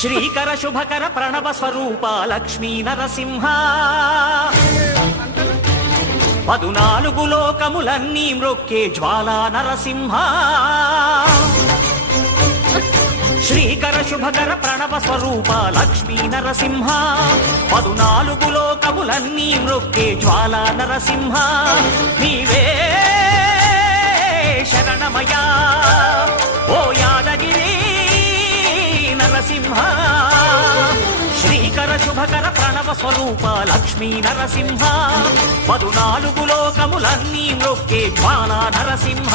శ్రీకర శుభకర ప్రణవ స్వరూప లక్ష్మీ నరసింహ 14 లోకములన్నీ మ్రొక్కే జ్వాలా నరసింహ శ్రీకర శుభకర ప్రణవ స్వరూప లక్ష్మీ నరసింహ 14 లోకములన్నీ మ్రొక్కే జ్వాలా నరసింహ నీవే శరణమయా ఓ యాదగిరి నరసింహ శ్రీకర శుభకర ప్రణవ స్వరూప లక్ష్మీ నరసింహ 14 లోకములన్నీ మ్రొక్కే జ్వాలా నరసింహ